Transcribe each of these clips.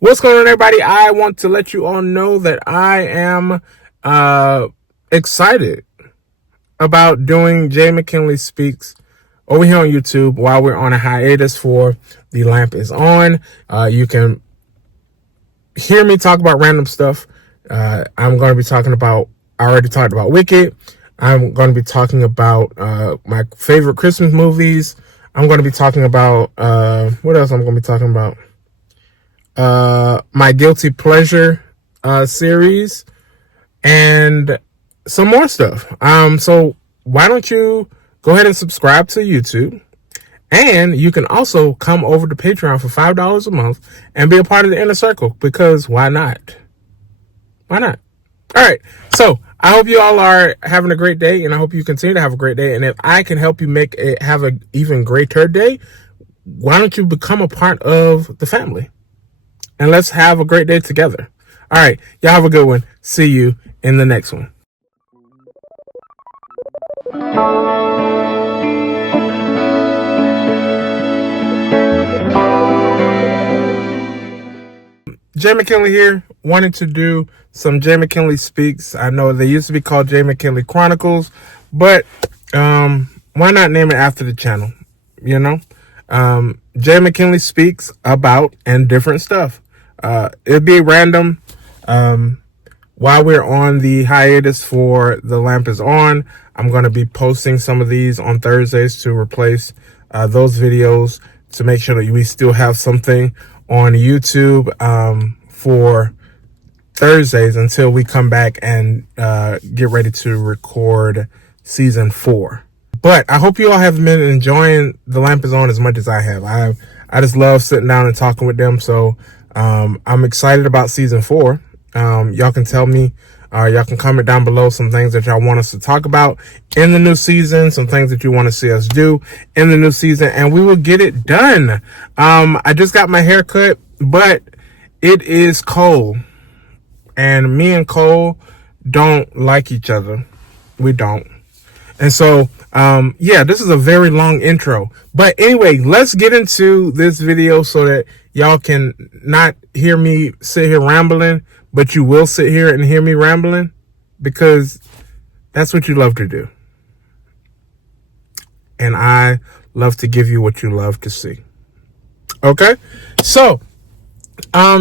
What's going on, everybody? I want to let you all know that I am excited about doing Jay Mckinley Speaks over here on YouTube while we're on a hiatus for The Lamp is On. You can hear me talk about random stuff. I'm going to be talking about, I already talked about Wicked. I'm going to be talking about my favorite Christmas movies. I'm going to be talking about, what else I'm going to be talking about? My guilty pleasure series and some more stuff. So why don't you go ahead and subscribe to YouTube, and you can also come over to Patreon for $5 a month and be a part of the inner circle, because why not? Why not? All right. So I hope you all are having a great day, and I hope you continue to have a great day. And if I can help you have an even greater day, why don't you become a part of the family? And let's have a great day together. All right. Y'all have a good one. See you in the next one. Jay Mckinley here, wanting to do some Jay Mckinley Speaks. I know they used to be called Jay Mckinley Chronicles, but why not name it after the channel? You know, Jay Mckinley Speaks about and different stuff. It'd be random. While we're on the hiatus for The Lamp is On, I'm going to be posting some of these on Thursdays to replace those videos, to make sure that we still have something on YouTube for Thursdays until we come back and get ready to record season 4. But I hope you all have been enjoying The Lamp is On as much as I have. I just love sitting down and talking with them. So I'm excited about season 4. Y'all can tell me, y'all can comment down below some things that y'all want us to talk about in the new season, some things that you want to see us do in the new season, and we will get it done. I just got my hair cut, but it is cold, and me and Cole don't like each other. We don't. And so, yeah, this is a very long intro. But anyway, let's get into this video so that y'all can not hear me sit here rambling, but you will sit here and hear me rambling, because that's what you love to do. And I love to give you what you love to see. Okay? So,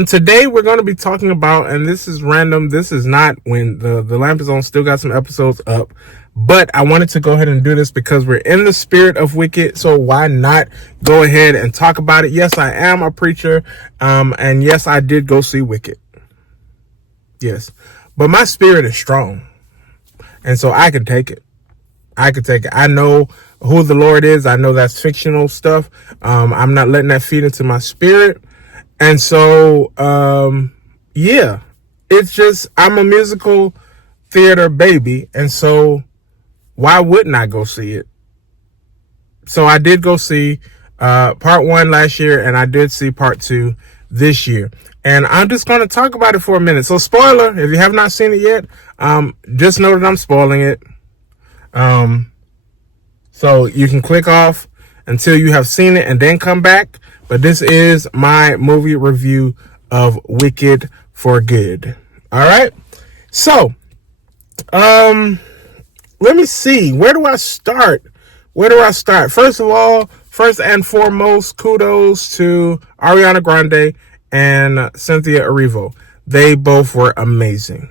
today we're going to be talking about, and this is random. This is not when the Lamp is On still got some episodes up, but I wanted to go ahead and do this because we're in the spirit of Wicked. So why not go ahead and talk about it? Yes, I am a preacher. And yes, I did go see Wicked. Yes, but my spirit is strong, and so I can take it. I can take it. I know who the Lord is. I know that's fictional stuff. I'm not letting that feed into my spirit. And so, yeah, it's just, I'm a musical theater baby. And so why wouldn't I go see it? So I did go see, part 1 last year, and I did see part 2 this year. And I'm just going to talk about it for a minute. So spoiler, if you have not seen it yet, just know that I'm spoiling it. So you can click off until you have seen it and then come back. But this is my movie review of Wicked for Good. All right. So, let me see. Where do I start? First of all, first and foremost, kudos to Ariana Grande and Cynthia Erivo. They both were amazing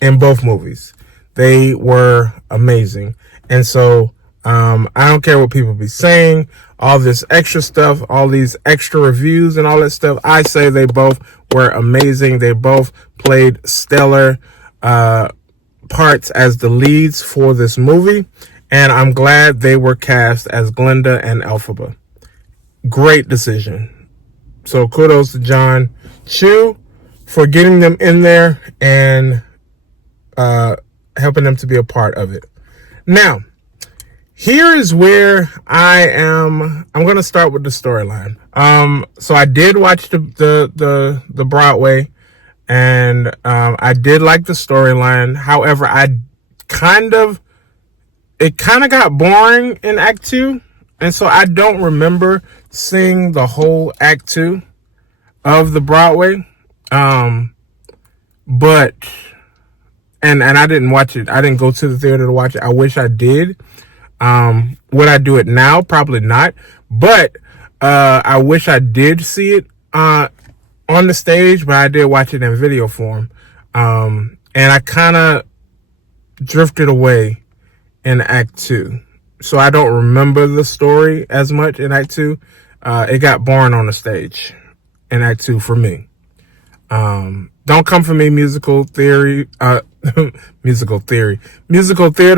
in both movies. They were amazing. And so, I don't care what people be saying, all this extra stuff, all these extra reviews and all that stuff. I say they both were amazing. They both played stellar, parts as the leads for this movie. And I'm glad they were cast as Glinda and Elphaba. Great decision. So kudos to John Chu for getting them in there and, helping them to be a part of it. Now, here is where I'm going to start with the storyline. So I did watch the Broadway, and I did like the storyline. However, it kind of got boring in Act 2, and so I don't remember seeing the whole Act 2 of the Broadway. But and I didn't watch it. I didn't go to the theater to watch it. I wish I did. Would I do it now? Probably not. But I wish I did see it on the stage, but I did watch it in video form. And I kind of drifted away in Act 2. So I don't remember the story as much in Act 2. It got boring on the stage in Act 2 for me. Don't come for me, musical theater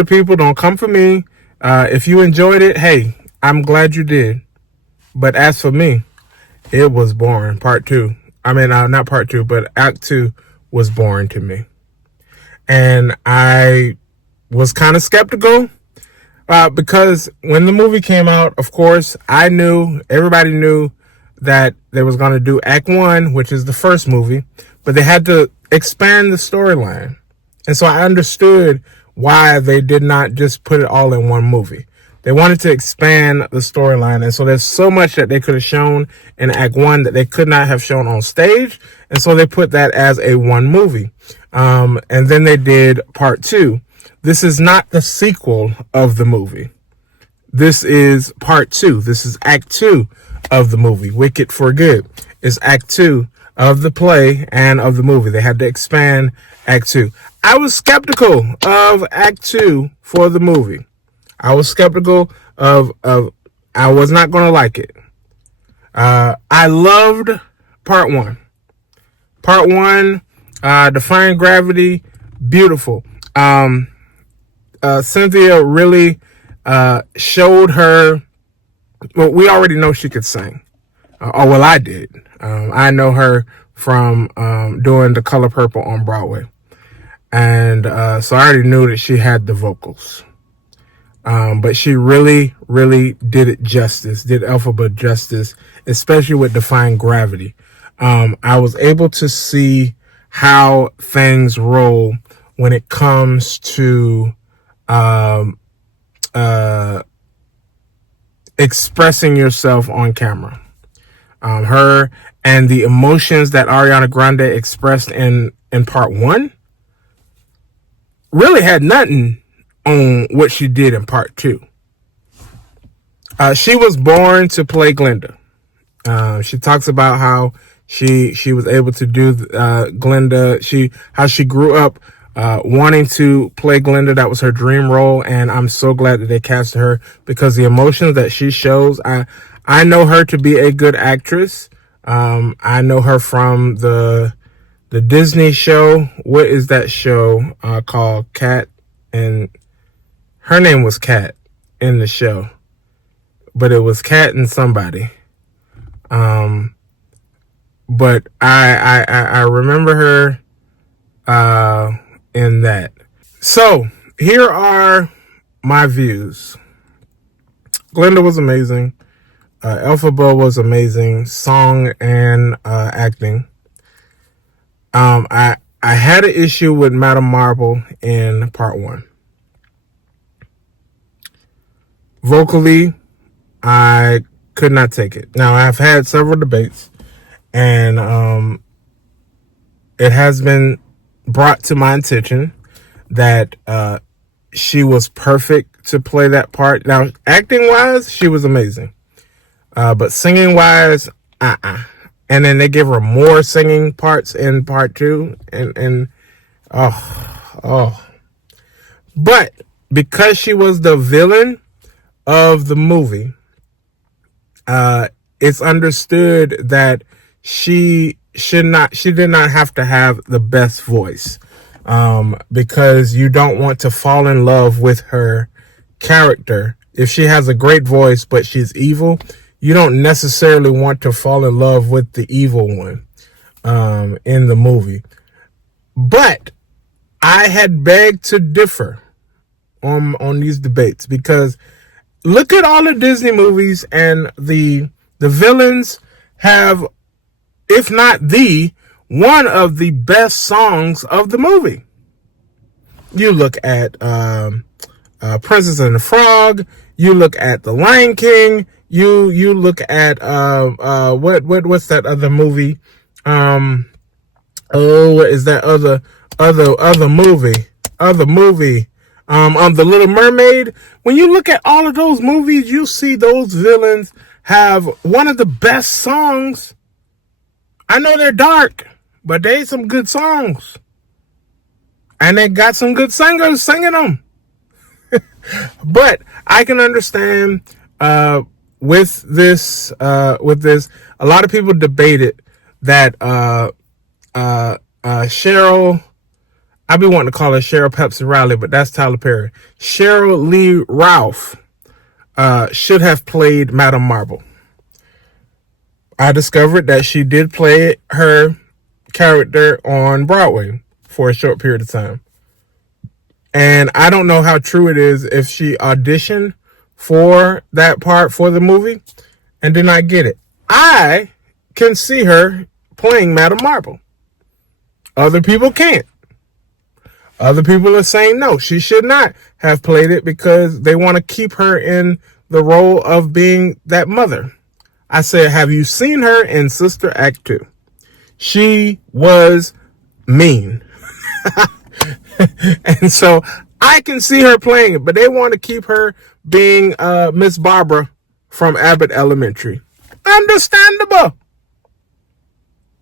people. Don't come for me. If you enjoyed it, hey, I'm glad you did. But as for me, it was boring. Part 2. I mean, not part 2, but Act 2 was boring to me. And I was kind of skeptical because when the movie came out, of course, everybody knew that they was going to do Act 1, which is the first movie, but they had to expand the storyline. And so I understood why they did not just put it all in one movie. They wanted to expand the storyline. And so there's so much that they could have shown in Act 1 that they could not have shown on stage. And so they put that as a one movie. And then they did Part 2. This is not the sequel of the movie. This is Part 2. This is Act 2 of the movie. Wicked for Good is Act 2 of the play and of the movie. They had to expand Act 2. I was skeptical of Act 2 for the movie. I was skeptical of I was not going to like it. I loved Part 1. Part 1, Defying Gravity, beautiful. Cynthia really showed her. Well, we already know she could sing. I did. I know her from doing The Color Purple on Broadway. And so I already knew that she had the vocals. But she really, really did Elphaba justice, especially with Defying Gravity. I was able to see how things roll when it comes to expressing yourself on camera. Her and the emotions that Ariana Grande expressed in Part 1 really had nothing on what she did in Part 2. She was born to play Glinda. She talks about how she was able to do Glinda. How she grew up wanting to play Glinda. That was her dream role, and I'm so glad that they cast her because the emotions that she shows. I know her to be a good actress. I know her from the Disney show. What is that show called? Cat, and her name was Cat in the show, but it was Cat and somebody. But I remember her in that. So here are my views. Glinda was amazing. Elphaba was amazing, song and acting. I had an issue with Madame Marble in Part 1. Vocally, I could not take it. Now, I've had several debates, and it has been brought to my attention that she was perfect to play that part. Now, acting-wise, she was amazing. But singing-wise, And then they give her more singing parts in Part 2. And But because she was the villain of the movie, it's understood that she did not have to have the best voice, because you don't want to fall in love with her character. If she has a great voice but she's evil, you don't necessarily want to fall in love with the evil one in the movie. But I had begged to differ on these debates, because look at all the Disney movies, and the villains have, if not one of the best songs of the movie. You look at Princess and the Frog. You look at The Lion King. You look at what's that other movie? Oh, what is that other movie? Other movie. On The Little Mermaid. When you look at all of those movies, you see those villains have one of the best songs. I know they're dark, but they some good songs. And they got some good singers singing them. But I can understand with this, a lot of people debated that Cheryl, I be wanting to call her Cheryl Pepsi Riley, but that's Tyler Perry. Cheryl Lee Ralph should have played Madame Marble. I discovered that she did play her character on Broadway for a short period of time. And I don't know how true it is if she auditioned for that part for the movie and did not get it. I can see her playing Madame Marble. Other people can't. Other people are saying no, she should not have played it because they want to keep her in the role of being that mother. I said, have you seen her in Sister Act 2? She was mean. And so I can see her playing it, but they want to keep her being Miss Barbara from Abbott Elementary. Understandable.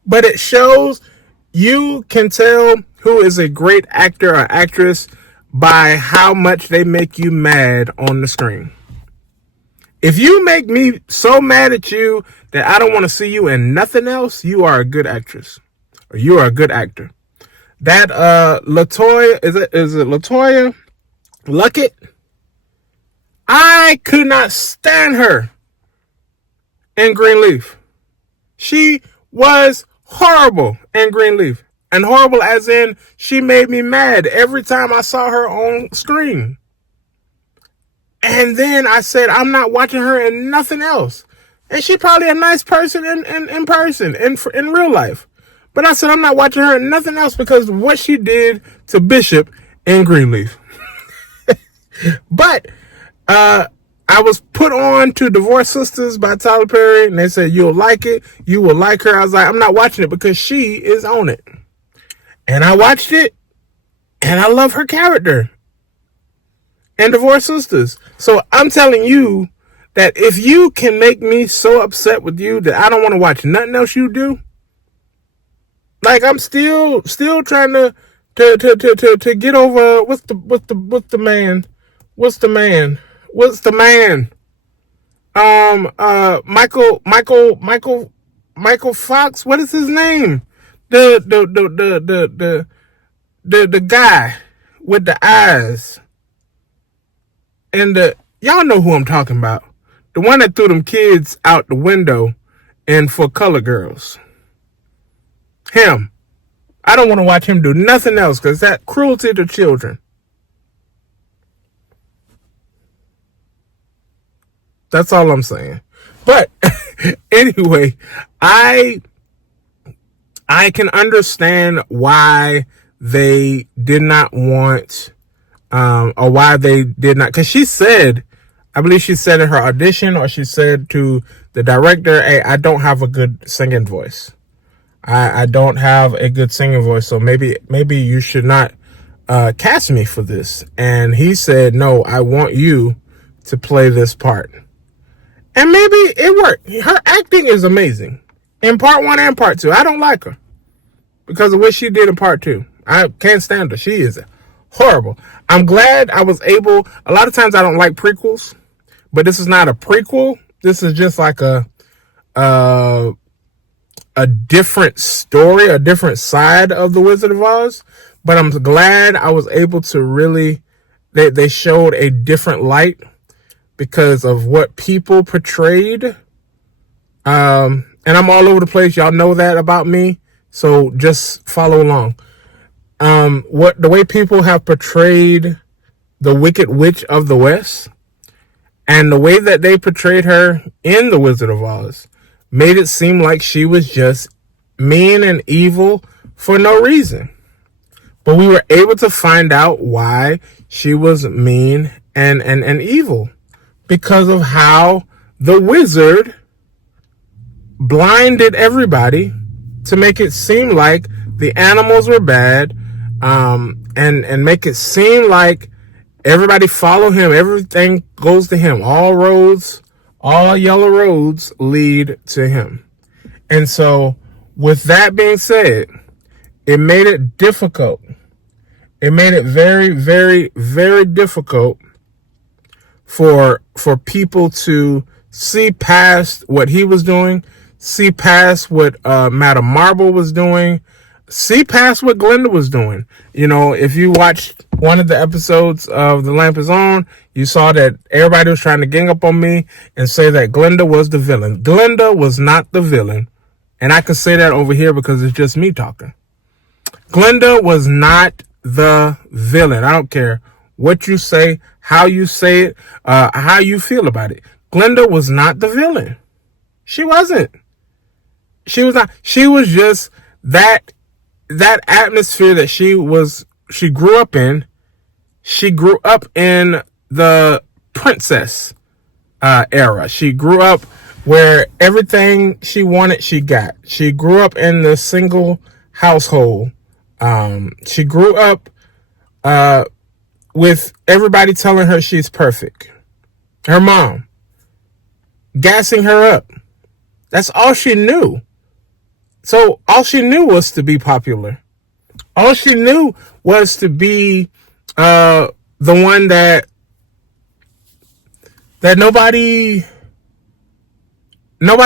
But it shows you can tell who is a great actor or actress by how much they make you mad on the screen. If you make me so mad at you that I don't want to see you in nothing else, you are a good actress. Or you are a good actor. That Latoya, is it Latoya Luckett? I could not stand her in Greenleaf. She was horrible in Greenleaf. And horrible as in she made me mad every time I saw her on screen. And then I said, I'm not watching her in nothing else. And she's probably a nice person in person, in real life. But I said, I'm not watching her in nothing else because of what she did to Bishop in Greenleaf. But I was put on to Divorce Sisters by Tyler Perry, and they said, you'll like it. You will like her. I was like, I'm not watching it because she is on it. And I watched it, and I love her character in Divorce Sisters. So I'm telling you that if you can make me so upset with you that I don't want to watch nothing else you do, like I'm still trying to get over what's the man? Michael Fox. What is his name? The guy with the eyes and y'all know who I'm talking about. The one that threw them kids out the window and For Color Girls. Him. I don't want to watch him do nothing else because that cruelty to children. That's all I'm saying. But anyway, I can understand why they did not want, or why they did not, because she said, I believe she said in her audition, or she said to the director, hey, I don't have a good singing voice. I don't have a good singing voice, so maybe you should not cast me for this. And he said, no, I want you to play this part. And maybe it worked. Her acting is amazing in part 1 and part 2. I don't like her because of what she did in part 2. I can't stand her. She is horrible. I'm glad I was able. A lot of times I don't like prequels, but this is not a prequel. This is just like a different story, a different side of the Wizard of Oz. But I'm glad I was able to really, they showed a different light because of what people portrayed. And I'm all over the place. Y'all know that about me. So just follow along. The way people have portrayed the Wicked Witch of the West and the way that they portrayed her in The Wizard of Oz made it seem like she was just mean and evil for no reason. But we were able to find out why she was mean and evil. Because of how the wizard blinded everybody to make it seem like the animals were bad, and make it seem like everybody follow him. Everything goes to him. All yellow roads lead to him. And so with that being said, it made it difficult. It made it very, very, very difficult for people to see past what he was doing, see past what Madame Marble was doing, see past what Glinda was doing. You know, if you watched one of the episodes of The Lamp is On, you saw that everybody was trying to gang up on me and say that Glinda was the villain. Glinda was not the villain. And I could say that over here because it's just me talking. Glinda was not the villain. I don't care what you say, how you say it, how you feel about it. Glinda was not the villain. She wasn't. She was not. She was just that atmosphere that she grew up in. She grew up in the princess era. She grew up where everything she wanted, she got. She grew up in the single household. She grew up with everybody telling her she's perfect. Her mom gassing her up. That's all she knew. So all she knew was to be popular. All she knew was to be the one that nobody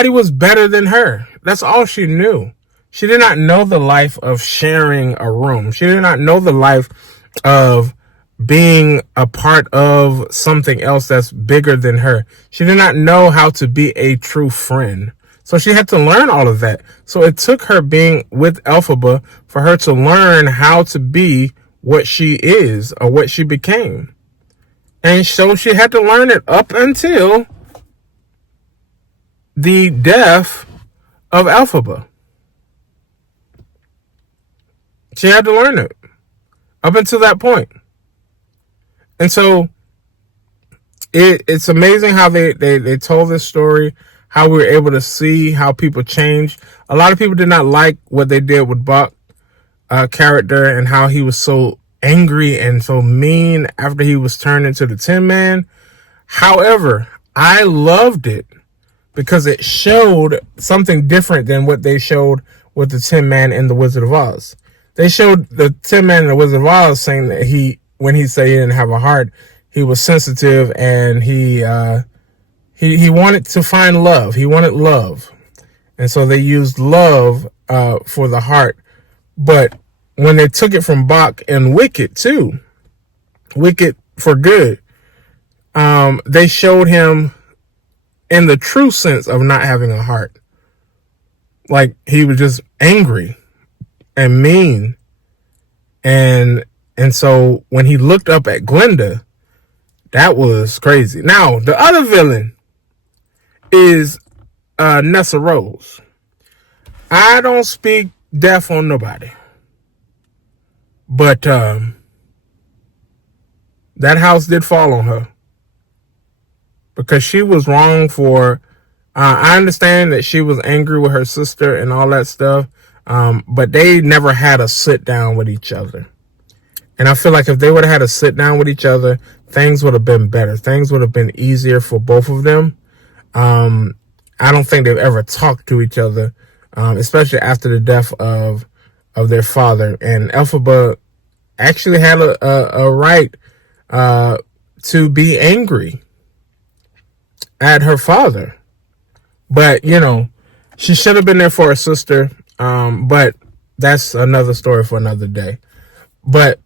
was better than her. That's all she knew. She did not know the life of sharing a room. She did not know the life of being a part of something else that's bigger than her. She did not know how to be a true friend. So she had to learn all of that. So it took her being with Elphaba for her to learn how to be what she is or what she became. And so she had to learn it up until the death of Elphaba. She had to learn it up until that point. And so it's amazing how they told this story, how we were able to see how people changed. A lot of people did not like what they did with Buck character and how he was so angry and so mean after he was turned into the Tin Man. However, I loved it because it showed something different than what they showed with the Tin Man in The Wizard of Oz. They showed the Tin Man in The Wizard of Oz saying that when he said he didn't have a heart, he was sensitive and he wanted to find love. He wanted love. And so they used love for the heart. But when they took it from Bach and Wicked too, Wicked for Good, they showed him in the true sense of not having a heart. Like he was just angry and mean. And so when he looked up at Glinda, that was crazy. Now, the other villain is Nessa Rose. I don't speak death on nobody. But that house did fall on her. Because she was wrong for... I understand that she was angry with her sister and all that stuff. But they never had a sit down with each other. And I feel like if they would have had a sit down with each other, things would have been better. Things would have been easier for both of them. I don't think they've ever talked to each other, especially after the death of their father. And Elphaba actually had a right to be angry at her father. But, you know, she should have been there for her sister. But that's another story for another day. But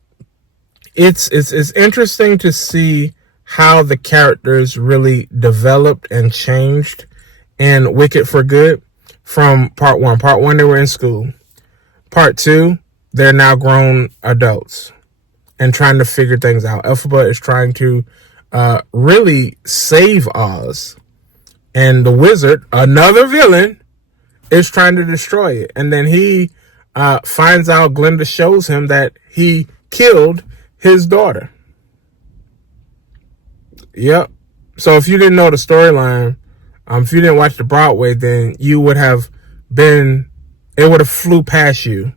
it's interesting to see how the characters really developed and changed in Wicked for Good from part one. Part one, they were in school. Part two, they're now grown adults and trying to figure things out. Elphaba is trying to really save Oz. And the wizard, another villain, is trying to destroy it. And then he finds out, Glinda shows him that he killed his daughter. Yep. So if you didn't know the storyline, if you didn't watch the Broadway, then you would have been, it would have flew past you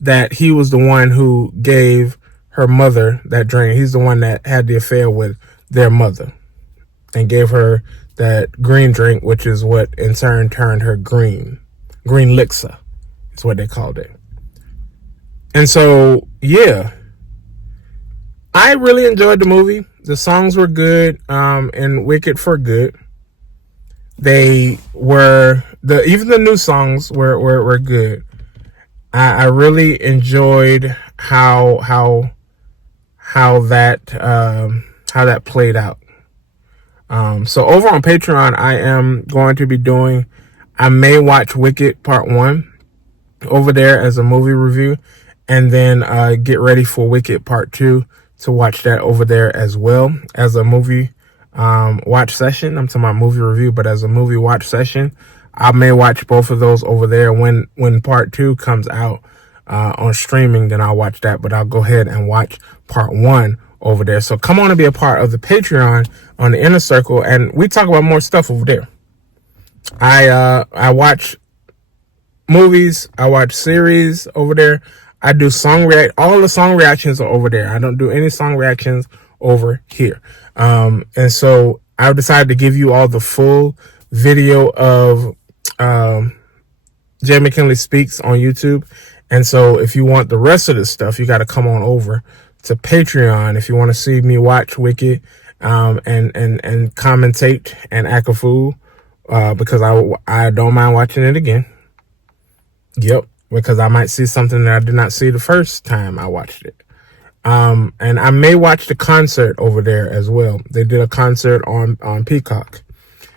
that he was the one who gave her mother that drink. He's the one that had the affair with their mother and gave her that green drink, which is what in turn turned her green. Green elixir is what they called it. And so, yeah, I really enjoyed the movie. The songs were good, and Wicked for good. They were even the new songs were good. I really enjoyed how that played out. So over on Patreon, I am going to be doing, I may watch Wicked Part 1 over there as a movie review, and then get ready for Wicked Part 2 to watch that over there as well as a movie watch session. I'm talking about movie review, but as a movie watch session, I may watch both of those over there. When Part 2 comes out on streaming, then I'll watch that, but I'll go ahead and watch Part 1 over there. So come on and be a part of the Patreon on the Inner Circle, and we talk about more stuff over there. I watch movies, I watch series over there. I do all the song reactions are over there. I don't do any song reactions over here. And so I decided to give you all the full video of Jay Mckinley Speaks on YouTube. And so if you want the rest of this stuff, you got to come on over to Patreon if you want to see me watch Wicked and commentate and act a fool, because I don't mind watching it again. Yep, because I might see something that I did not see the first time I watched it. And I may watch the concert over there as well. They did a concert on Peacock.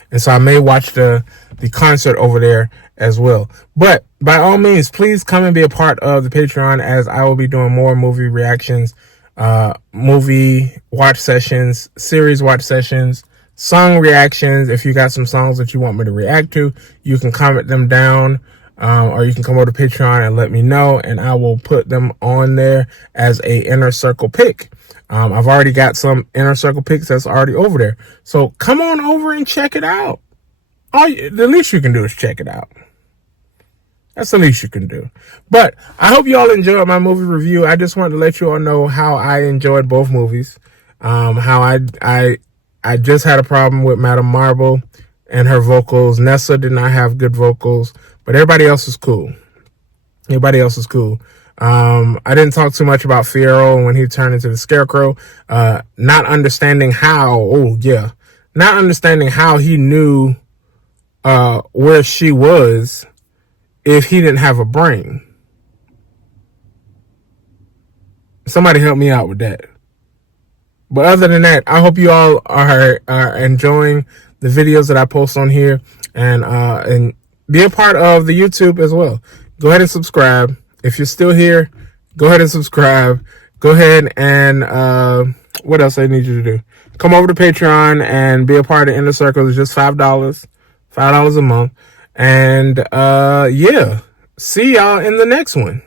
And so I may watch the concert over there as well. But by all means, please come and be a part of the Patreon, as I will be doing more movie reactions, movie watch sessions, series watch sessions, song reactions. If you got some songs that you want me to react to, you can comment them down, or you can come over to Patreon and let me know, and I will put them on there as a Inner Circle pick. I've already got some Inner Circle picks that's already over there. So come on over and check it out. The least you can do is check it out. That's the least you can do. But I hope you all enjoyed my movie review. I just wanted to let you all know how I enjoyed both movies. How I just had a problem with Madame Marble and her vocals. Nessa did not have good vocals, but everybody else is cool. Everybody else is cool. I didn't talk too much about Fiyero when he turned into the Scarecrow. Not understanding how he knew where she was if he didn't have a brain. Somebody help me out with that. But other than that, I hope you all are enjoying the videos that I post on here, and be a part of the YouTube as well. Go ahead and subscribe. If you're still here, go ahead and subscribe. Go ahead and what else I need you to do? Come over to Patreon and be a part of Inner Circle. It's just $5 a month. And yeah, see y'all in the next one.